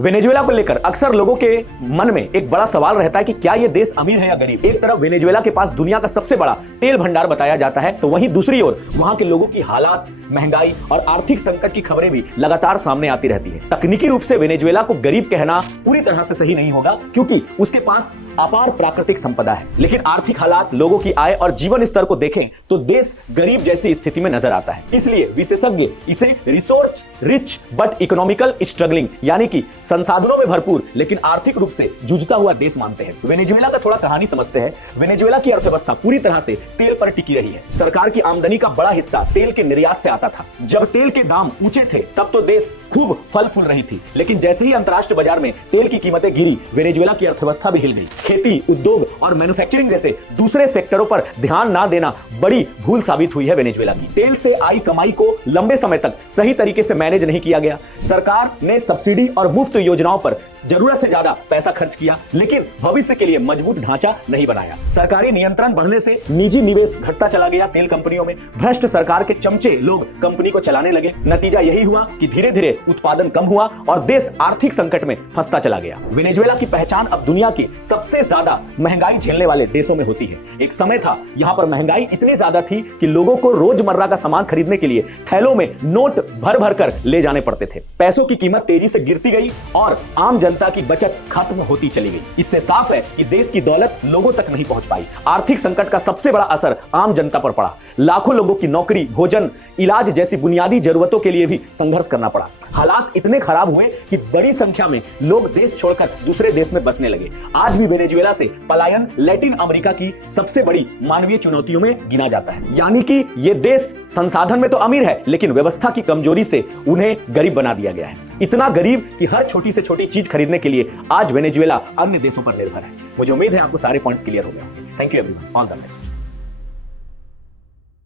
Venezuela को लेकर अक्सर लोगों के मन में एक बड़ा सवाल रहता है कि क्या यह देश अमीर है या गरीब। एक तरफ वेनेजुएला के पास दुनिया का सबसे बड़ा तेल भंडार बताया जाता है, तो वहीं दूसरी ओर वहां के लोगों की हालात, महंगाई और आर्थिक संकट की खबरें भी लगातार सामने आती रहती है। तकनीकी रूप से वेनेजुएला को गरीब कहना पूरी तरह से सही नहीं होगा, क्योंकि उसके पास अपार प्राकृतिक संपदा है, लेकिन आर्थिक हालात, लोगों की आय और जीवन स्तर को देखें तो देश गरीब जैसी स्थिति में नजर आता है। इसलिए विशेषज्ञ इसे resource rich but economical struggling यानी कि संसाधनों में भरपूर लेकिन आर्थिक रूप से जूझता हुआ देश मानते हैं। वेनेजुएला का थोड़ा कहानी समझते हैं। वेनेजुएला की अर्थव्यवस्था पूरी तरह से तेल पर टिकी रही है। सरकार की आमदनी का बड़ा हिस्सा तेल के निर्यात से आता था। जब तेल के दाम ऊंचे थे तब तो देश खूब फल फूल रही थी, लेकिन जैसे ही अंतरराष्ट्रीय बाजार में तेल की कीमतें गिरी, वेनेजुएला की अर्थव्यवस्था भी हिल गई। खेती, उद्योग और मैन्युफैक्चरिंग जैसे दूसरे सेक्टरों पर ध्यान ना देना बड़ी भूल साबित हुई है वेनेजुएला की। तेल से आई कमाई को लंबे समय तक सही तरीके से मैनेज नहीं किया गया। सरकार ने सब्सिडी और मुफ्त योजनाओं पर जरूरत से ज्यादा पैसा खर्च किया, लेकिन भविष्य के लिए मजबूत ढांचा नहीं बनाया। सरकारी नियंत्रण बढ़ने से निजी निवेश घटता चला गया। तेल कंपनियों में भ्रष्ट सरकार के चमचे लोग कंपनी को चलाने लगे। नतीजा यही हुआ कि धीरे धीरे उत्पादन कम हुआ और देश आर्थिक संकट में फंसता चला गया। वेनेजुएला की पहचान अब दुनिया के सबसे ज्यादा महंगाई झेलने वाले देशों में होती है। एक समय था यहां पर महंगाई इतनी ज्यादा थी कि लोगों को रोजमर्रा का सामान खरीदने के लिए थैलों में नोट भर भर कर ले जाने पड़ते थे। पैसों की कीमत तेजी से गिरती गई और आम जनता की बचत खत्म होती चली गई। इससे साफ है कि देश की दौलत लोगों तक नहीं पहुंच पाई। आर्थिक संकट का सबसे बड़ा असर आम जनता पर पड़ा। लाखों लोगों की नौकरी, भोजन, इलाज जैसी बुनियादी जरूरतों के लिए भी संघर्ष करना पड़ा। हालात इतने खराब हुए कि बड़ी संख्या में लोग देश छोड़कर दूसरे देश में बसने लगे। आज भी वेनेजुएला से पलायन लैटिन अमेरिका की सबसे बड़ी मानवीय चुनौतियों में गिना जाता है। यानी कि यह देश संसाधन में तो अमीर है, लेकिन व्यवस्था की कमजोरी से उन्हें गरीब बना दिया गया है। इतना गरीब कि हर छोटी से छोटी चीज खरीदने के लिए आज वेनेजुएला अन्य देशों पर निर्भर है। मुझे उम्मीद है आपको सारे पॉइंट्स क्लियर हो गए। Thank you everyone, all the best.